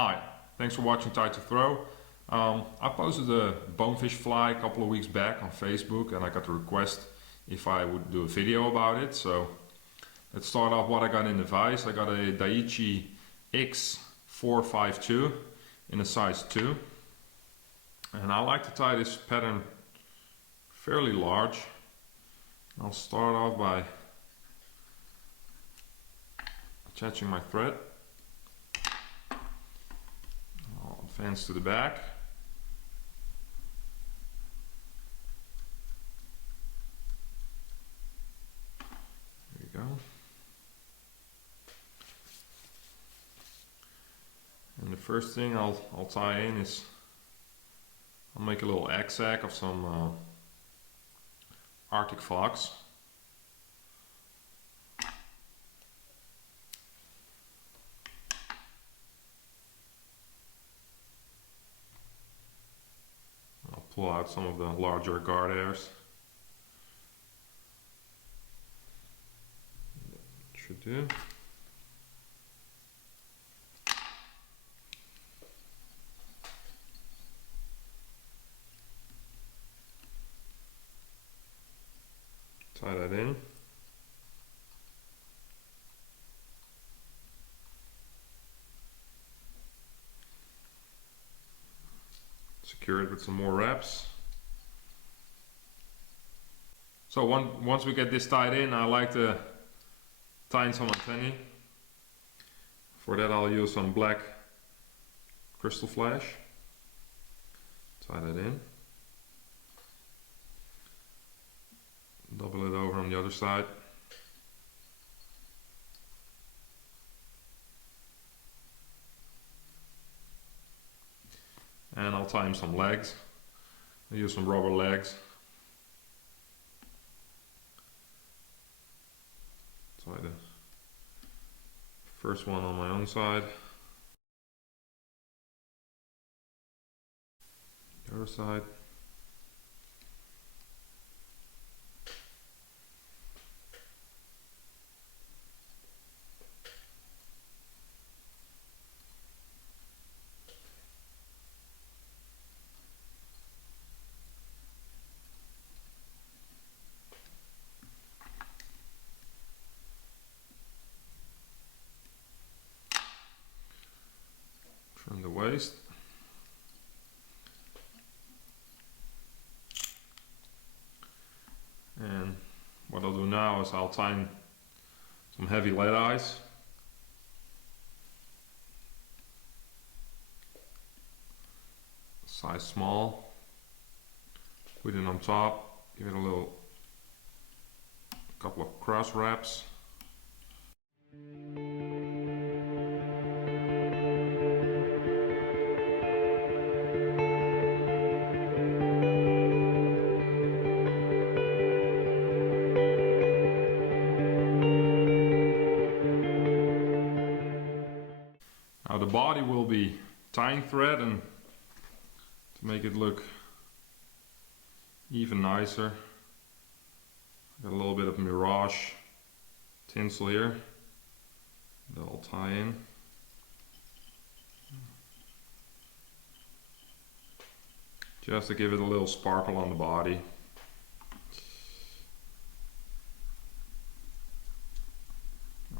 Hi, thanks for watching Tie to Throw. I posted a bonefish fly a couple of weeks back on Facebook and I got a request if I would do a video about it. So let's start off what I got in the vise. I got a Daiichi X452 in a size 2. And I like to tie this pattern fairly large. I'll start off by attaching my thread. I'll advance to the back. There we go. And the first thing I'll tie in is I'll make a little egg sac of some Arctic fox. I'll pull out some of the larger guard hairs. Should do. Tie that in. Secure it with some more wraps. So once we get this tied in, I like to tie in some antennae. For that I'll use some black crystal flash. Tie that in. Double it over on the other side. And I'll tie him some legs. I'll use some rubber legs. Tie the first one on my own side. The other side. Trim the waist. And what I'll do now is I'll tie in some heavy lead eyes. Size small. Put it on top. Give it a couple of cross wraps. Now the body will be tying thread, and to make it look even nicer, got a little bit of mirage tinsel here that I'll tie in. Just to give it a little sparkle on the body.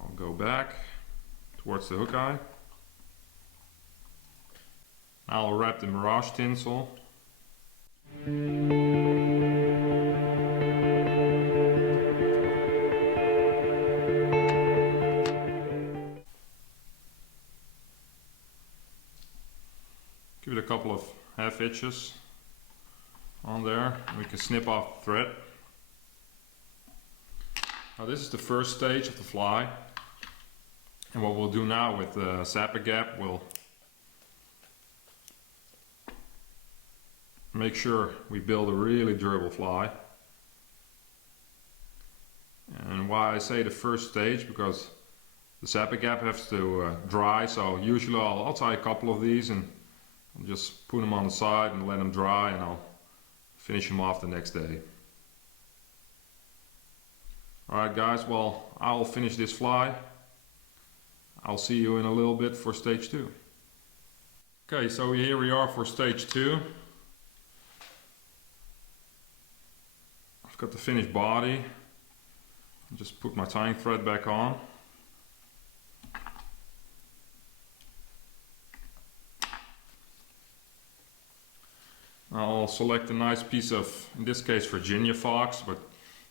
I'll go back towards the hook eye. I'll wrap the mirage tinsel. Give it a couple of half hitches on there, and we can snip off the thread. Now this is the first stage of the fly, and what we'll do now with the zapper gap, we'll make sure we build a really durable fly. And why I say the first stage, because the zapper gap has to dry, so usually I'll tie a couple of these and I'll just put them on the side and let them dry, and I'll finish them off the next day. Alright guys, well, I'll finish this fly. I'll see you in a little bit for stage 2. Okay, so here we are for stage 2. I've got the finished body. I'll just put my tying thread back on. I'll select a nice piece of, in this case, Virginia fox, but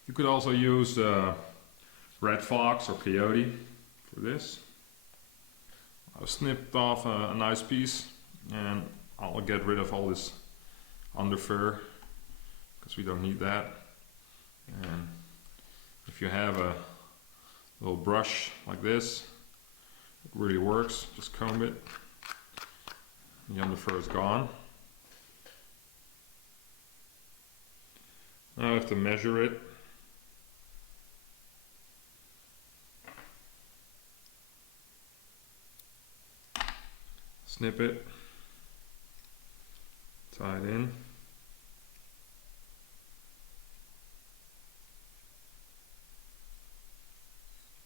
you could also use red fox or coyote for this. I've snipped off a nice piece, and I'll get rid of all this under fur because we don't need that. And if you have a little brush like this, it really works. Just comb it, the under fur is gone. Now I have to measure it. Snip it, tie it in.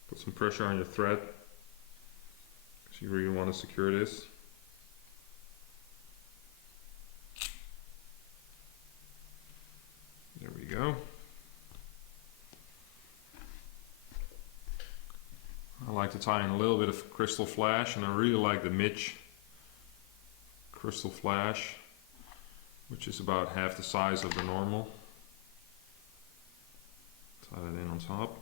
Put some pressure on your thread because you really want to secure this. There we go. I like to tie in a little bit of crystal flash, and I really like the Mitch crystal flash, which is about half the size of the normal. Tie that in on top.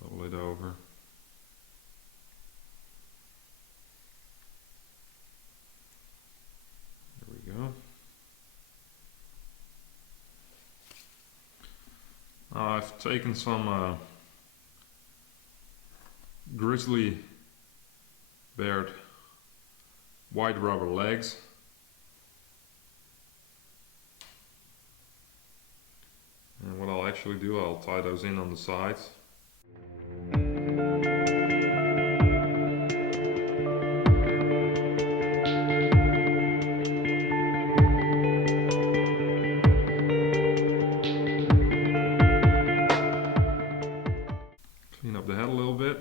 Double it over. There we go. Now I've taken some grizzly beared white rubber legs. And what I'll actually do, I'll tie those in on the sides. Clean up the head a little bit.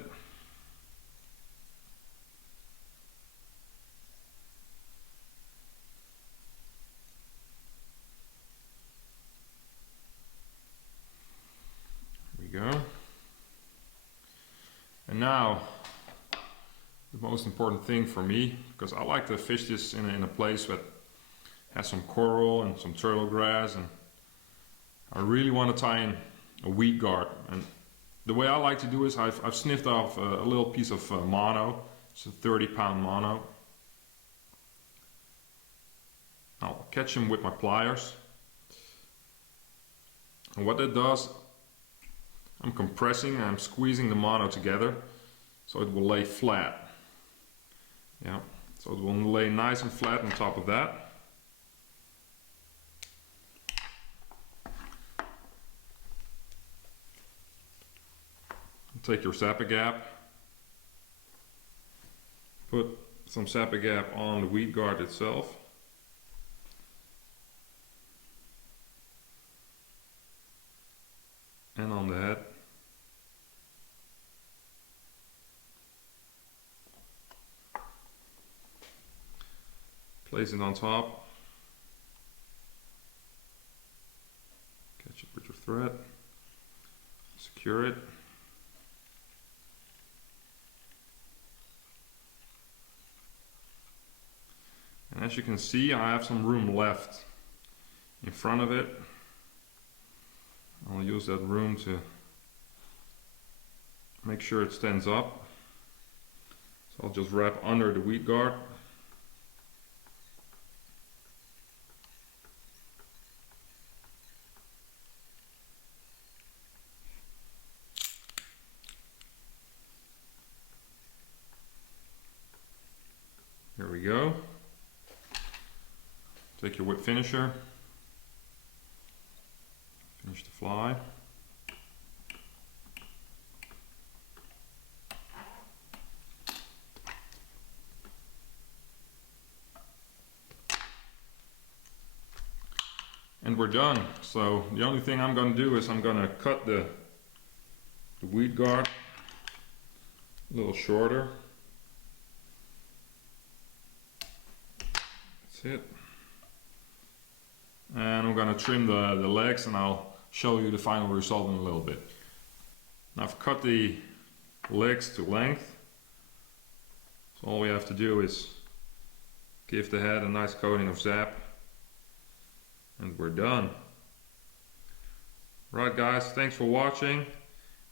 Go. And now the most important thing for me, because I like to fish this in a place that has some coral and some turtle grass, and I really want to tie in a weed guard. And the way I like to do is I've sniffed off a little piece of mono. It's a 30-pound mono. I'll catch him with my pliers, and what that does, I'm compressing, I'm squeezing the mono together so it will lay flat. Yeah, so it will lay nice and flat on top of that. Take your Sapagap, put some Sapagap on the weed guard itself. And on the head. Place it on top. Catch it with your thread. Secure it. And as you can see, I have some room left in front of it. I'll use that room to make sure it stands up. So I'll just wrap under the weed guard. Here we go. Take your whip finisher. Finish the fly. And we're done. So the only thing I'm going to do is I'm going to cut the weed guard a little shorter. That's it. And I'm gonna trim the legs, and I'll show you the final result in a little bit. Now I've cut the legs to length. So all we have to do is give the head a nice coating of zap, and we're done. Right guys, thanks for watching.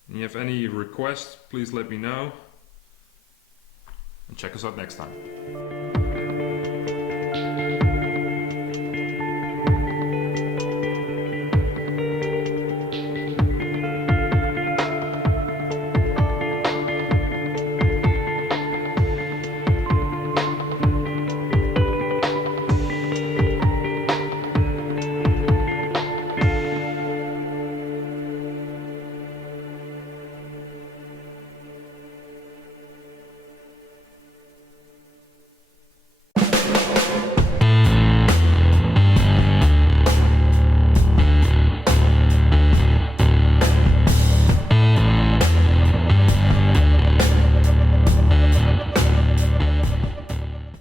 And if you have any requests, please let me know. And check us out next time.